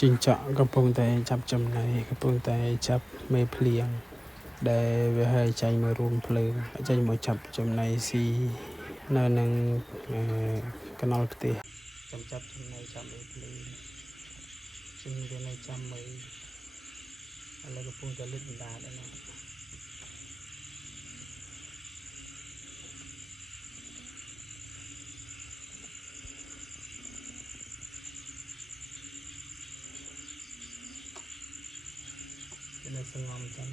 จิงเจาะกระพงแต่จับจำในกระพงแต่จับไม่เพลียงได้ไปให้ใจมารวมเพลิงใจมาจับจำในสีนั่นนึงกันเอาเตะจับจำในจับไม่เพลิงจึงเป็นในจำไม่อะไรกระพงแต่เล็ดดาได้นะเป็นสงอมจัง